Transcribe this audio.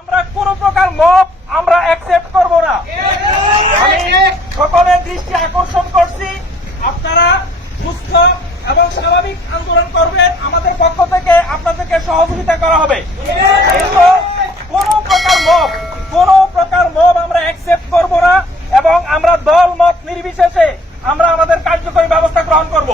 আমরা কোন প্রকার মব আমরা অ্যাকসেপ্ট করব না। আমি সকলের দৃষ্টি আকর্ষণ করছি, আপনারা সুস্থ এবং স্বাভাবিক আন্দোলন করবেন, আমাদের পক্ষ থেকে আপনাদেরকে সহযোগিতা করা হবে। কিন্তু কোন প্রকার মব আমরা অ্যাকসেপ্ট করব না এবং আমরা দল মত নির্বিশেষে আমরা আমাদের কার্যকরী ব্যবস্থা গ্রহণ করব।